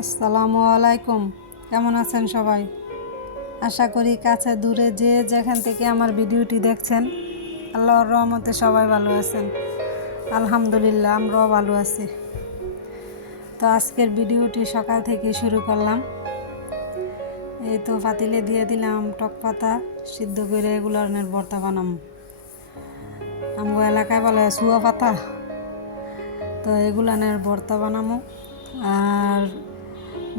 আসসালামু আলাইকুম। কেমন আছেন সবাই? আশা করি কাছে দূরে যে যেখান থেকে আমার ভিডিওটি দেখছেন, আল্লাহর রহমতে সবাই ভালো আছেন। আলহামদুলিল্লাহ, আমরাও ভালো আছি। তো আজকের ভিডিওটি সকাল থেকে শুরু করলাম। এই তো পাতিলে দিয়ে দিলাম টক পাতা, সিদ্ধ করে এগুলোর ভর্তা বানাম। আমগো এলাকায় বলে শুয়া পাতা তো এগুলানের ভর্তা বানামো। আর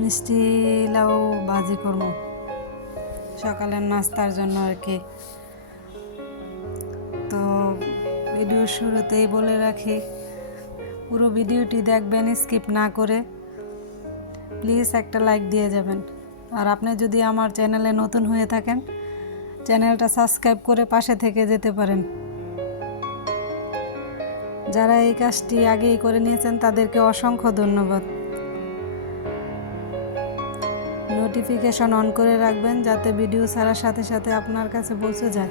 মিষ্টি লাউ ভাজি করব। সকালের নাস্তার জন্য আর কি। তো ভিডিও শুরুতেই বলে রাখি, পুরো ভিডিওটি দেখবেন স্কিপ না করে প্লিজ একটা লাইক দিয়ে যাবেন। আর আপনি যদি আমার চ্যানেলে নতুন হয়ে থাকেন চ্যানেলটা সাবস্ক্রাইব করে পাশে থেকে যেতে পারেন। যারা এই কাজটি আগেই করে নিয়েছেন, তাদেরকে অসংখ্য ধন্যবাদ। নোটিফিকেশন অন করে রাখবেন যাতে ভিডিও ছাড়ার সাথে সাথে আপনার কাছে পৌঁছে যায়।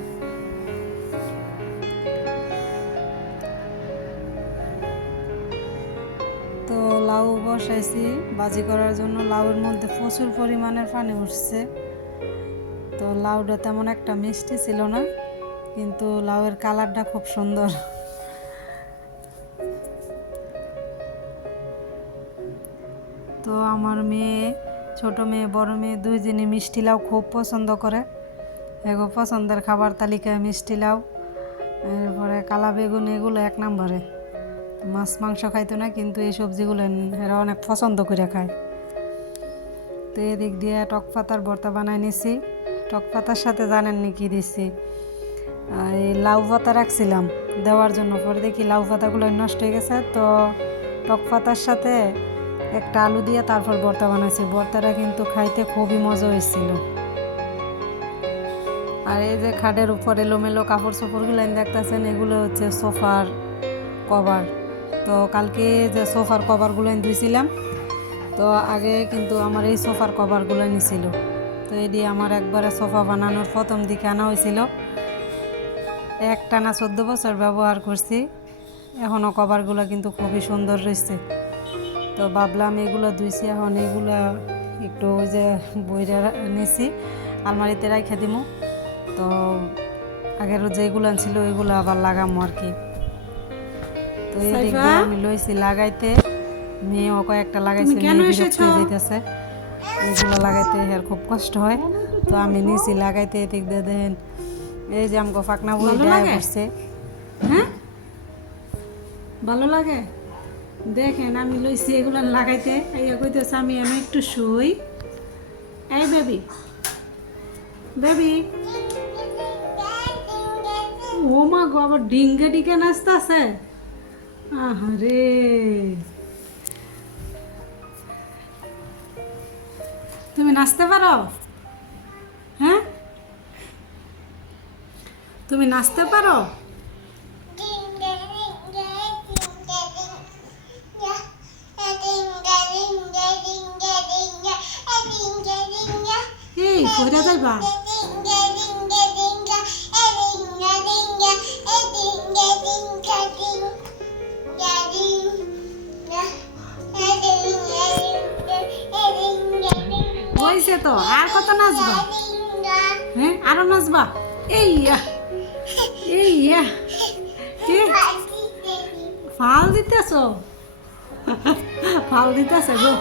তো লাউ বসাইছি, বাজি করার জন্য লাউয়ের মধ্যে প্রচুর পরিমাণের পানি উঠছে। তো লাউটা তেমন একটা মিষ্টি ছিল না, কিন্তু লাউয়ের কালারটা খুব সুন্দর। তো আমার মেয়ে ছোট মেয়ে, বড় মেয়ে দুইজনে মিষ্টি লাউ খুব পছন্দ করে। এগো পছন্দের খাবার তালিকায় মিষ্টি লাউ, এরপরে কালা বেগুন, এগুলো এক নম্বরে। মাছ, মাংস খাইতো না, কিন্তু এই সবজিগুলো এরা অনেক পছন্দ করে খায়। তো এদিক দিয়ে টক পাতার ভর্তা বানাই নিছি। টক পাতার সাথে জানেন নি কি আর এই লাউ পাতা রাখছিলাম, দেওয়ার জন্য। পরে দেখি লাউ পাতাগুলো নষ্ট হয়ে গেছে, তো টক পাতার সাথে একটা আলু দিয়ে তারপর ভর্তা বানাইছি। ভর্তাটা কিন্তু খাইতে খুবই মজা হয়েছিল। আর এই যে খাটের উপর এলোমেলো কাপড় চোপড়গুলো দেখতেছেন, এগুলো হচ্ছে সোফার কভার। তো কালকে যে সোফার কভারগুলো ধুইছিলাম, তো আগে কিন্তু আমার এই সোফার কভারগুলো নিছিল। তো এটি আমার একবারে সোফা বানানোর প্রথম দিকে আনা হয়েছিল। এক টানা চোদ্দ বছর ব্যবহার করছি এখনও কভারগুলো কিন্তু খুবই সুন্দর রয়েছে। তো ভাবলাম এগুলো ধুইছি এখন এগুলো একটু ওই যে বইরা নিছি আলমারিতে রাখে দিমু। তো আগের যেগুলো ছিল ওইগুলো আবার লাগামো আর কি। তো এই আমি লইছি লাগাইতে মেয়ে ও কয়েকটা লাগাইছে বিরক্ত এগুলো লাগাইতে এর খুব কষ্ট হয়। তো আমি নিছি লাগাইতে এদিক দিয়ে দেখেন এই যে আমাকে ফাঁকনা বই দেওয়া করছে হ্যাঁ? ভালো লাগে? দেখেন আমি লইছি এগুলো লাগাইতে। এই কইতেছে, আমি আমি একটু শুই। এই বেবি বেবি। ও মা গো, আবার ডিঙ্গে ডিঙ্গে নাচতেছে। আহারে। তুমি নাচতে পারো? হ্যাঁ? তুমি নাচতে পারো? হয়েছে তো? আর কত নাচবা? হ্যাঁ আরও নাচবা? এই এই ফাল দিতেছ? ফাল দিতেছে গো।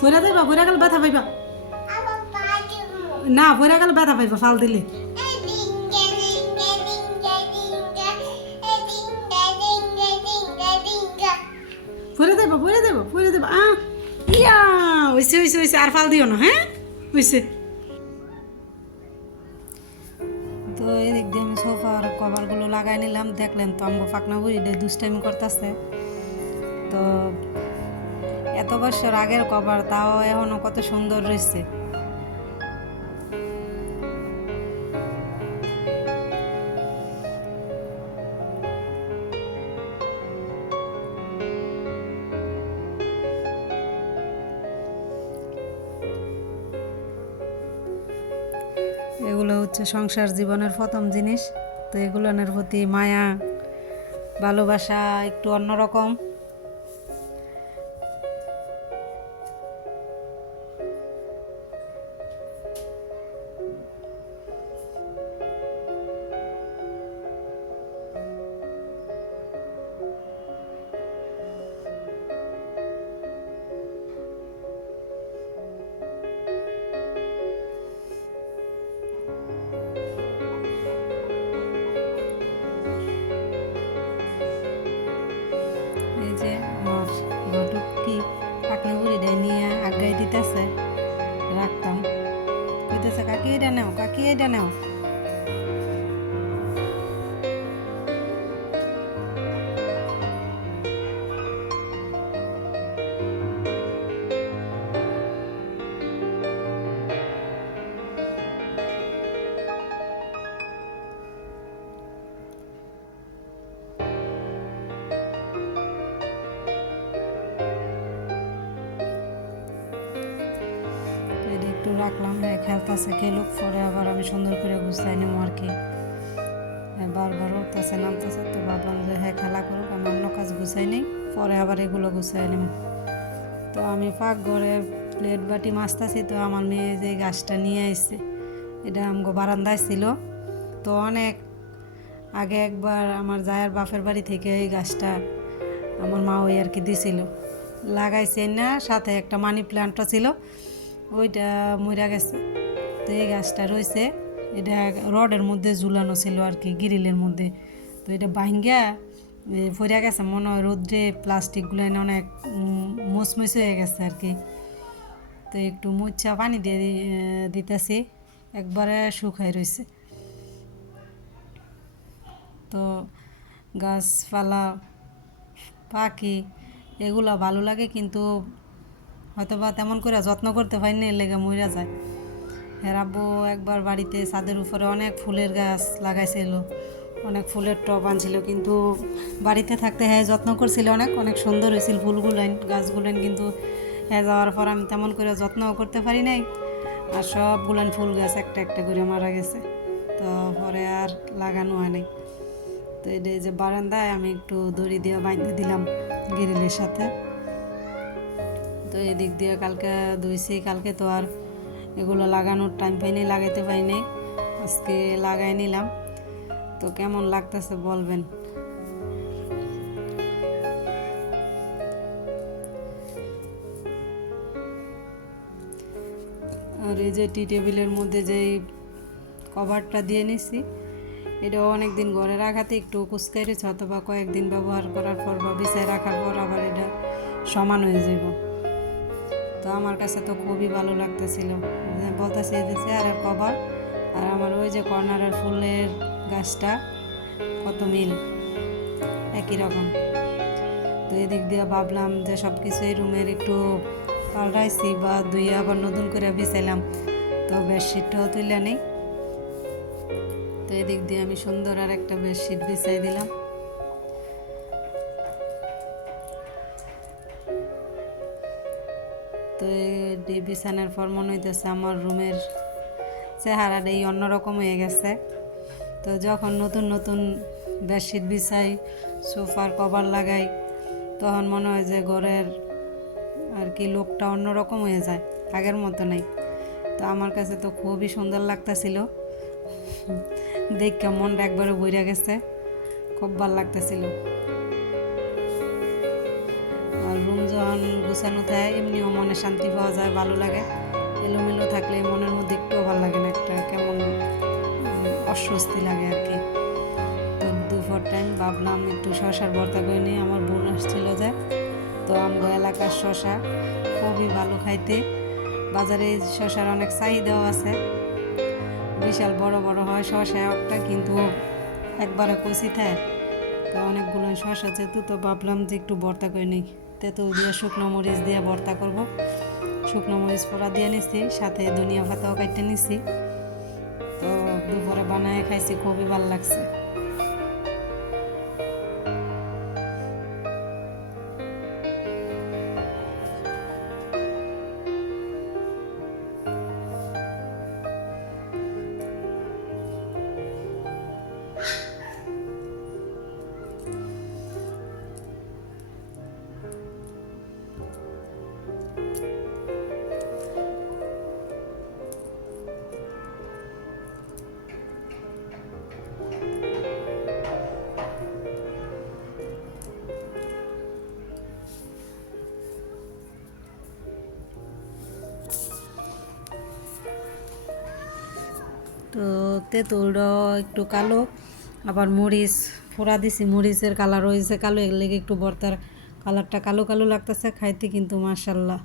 ভরে যাইবা, ভরে গেলে ব্যথা পাইবা। না, ভরে গেলে ব্যথা পাইবা ফাল দিলে। ভরে দেবো, পরে দেবো পরে দেবো। আ ইয়া, হইছে হইছে হইছে, আর ফাল দিও না হ্যাঁ? হইছে। তো এদিক দিয়ে আমি সোফার কভারগুলো লাগাই নিলাম। দেখলেন তো আমাকে ফাঁকনা বুড়ি দুষ্টাইমি করতেছে। তো এত বছর আগের কভার তাও এখনও কত সুন্দর রয়েছে। হচ্ছে সংসার জীবনের প্রথম জিনিস। তো এগুলোর প্রতি মায়া ভালোবাসা একটু অন্যরকম। এটা নাও কাকি এটা নাও রাখলাম খেলতেছে খেলুক পরে আবার আমি সুন্দর করে গুছাই নেব আর কি। বারবার উঠতেছে, নামতেছে, তো ভাবলাম যে হ্যাঁ খেলা করুক, আমি অন্য কাজ গুছাই নেই, পরে আবার এগুলো গুছাই নেব তো আমি পাক ঘরে প্লেট বাটি মাছতাছি তো আমার মেয়ে যে গাছটা নিয়ে আসছে এটা আমগো বারান্দায় ছিল। তো অনেক আগে একবার আমার জায়ের বাপের বাড়ি থেকে এই গাছটা আমার মা ওই আর কি দিছিল। লাগাইছে না, সাথে একটা মানি প্ল্যান্টও ছিল। ওইটা মরে গেছে। তো এই গাছটা রয়েছে, এটা রডের মধ্যে ঝুলানো ছিল আর কি, গ্রিলের মধ্যে। তো এটা ভাঙ্গা ফরিয়া গেছে, মনে হয় রোদ্রে প্লাস্টিকগুলো এনে অনেক মুচমুচ হয়ে গেছে আর কি। তো একটু মুচ্ছা পানি দিয়ে দিতেছি, একবারে শুকাই রয়েছে তো গাছপালা, পাখি, এগুলো ভালো লাগে, কিন্তু হয়তো বা তেমন করে যত্ন করতে পারি না এর লেগে মরে যায়। হেরাব্বু একবার বাড়িতে ছাদের উপরে অনেক ফুলের গাছ লাগাইছিল, অনেক ফুলের টব আনছিল, কিন্তু বাড়িতে থাকতে হ্যাঁ যত্ন করছিল অনেক অনেক সুন্দর হয়েছিল ফুলগুলান গাছগুলান কিন্তু হ্যাঁ যাওয়ার পর আমি তেমন করে যত্নও করতে পারি নাই, আর সবগুলান ফুল গাছ একটা একটা করে মারা গেছে। তো পরে আর লাগানো হয় নাই। তো এটা যে বারান্দায় আমি একটু দড়ি দিয়ে বাঁধতে দিলাম, গিরিলের সাথে। এদিক দিয়ে কালকে ধুইছি। কালকে তো আর এগুলো লাগানোর টাইম পাইনি, লাগাইতে পারিনি আজকে লাগাই নিলাম। তো কেমন লাগতেছে বলবেন? আর এই যে টি টেবিলের মধ্যে যে কভারটা দিয়ে নিছি, এটাও অনেক দিন ঘরে রাখাতে একটু কুচকাই রয়েছে অথবা কয়েকদিন ব্যবহার করার পর বা বিছায় রাখার পর আবার এটা সমান হয়ে যাব তো আমার কাছে তো খুবই ভালো লাগতেছিল। বলতেছে যে চেয়ারের কভার আর আমার ওই যে কর্নারের ফুলের গাছটা কত মিল, একই রকম। তো এদিক দিয়ে ভাবলাম যে সব কিছু এই রুমের একটু পাল্টাইছি বা দুই আবার নতুন করে বিছাইলাম। তো বেডশিটটাও তুলে নেই। তো এদিক দিয়ে আমি সুন্দর আর একটা বেডশিট বিছাই দিলাম। তো বিছানার পর মনে হইতেছে আমার রুমের চেহারাটাই অন্যরকম হয়ে গেছে। তো যখন নতুন নতুন বেডশিট বিছাই, সোফার কভার লাগাই, তখন মনে হয় যে ঘরের আর কি লোকটা অন্যরকম হয়ে যায়, আগের মতো নাই। তো আমার কাছে তো খুবই সুন্দর লাগতেছিল। দেখে মনটা একবারে বইরা গেছে, খুব ভালো লাগতেছিল। যখন গুছানো থাকে এমনিও মনে শান্তি পাওয়া যায়, ভালো লাগে। এলোমেলো থাকলে মনের মধ্যে একটুও ভালো লাগে না, একটা কেমন অস্বস্তি লাগে আর কি। তো দুপুর টাইম ভাবলাম একটু শশার ভর্তা করে নিয়ে আমার বোন আসছিল যে। তো আমগো এলাকার শশা, খুবই ভালো খাইতে। বাজারে শশার অনেক চাহিদাও আছে। বিশাল বড় বড় হয় শশা একটা, কিন্তু একবারে কষি থাকে। তো অনেকগুলো শশা যেহেতু, তো ভাবলাম যে একটু ভর্তা করে নিই। তেঁতুল দিয়ে শুকনো মরিচ দিয়ে ভর্তা করব। শুকনো মরিচ পোড়া দিয়ে নিছি, সাথে ধনিয়া পাতাও কাটতে নিছি। তো দুপুরে বানায় খাইছি, খুবই ভালো লাগছে। তো তেঁতুলটা একটু কালো, আবার মরিচ, ফোড়া দিছি, মরিচের কালার হয়েছে কালো, এর একটু বর্তার কালারটা কালো কালো লাগতেছে, খাইতে কিন্তু মাসাল্লাহ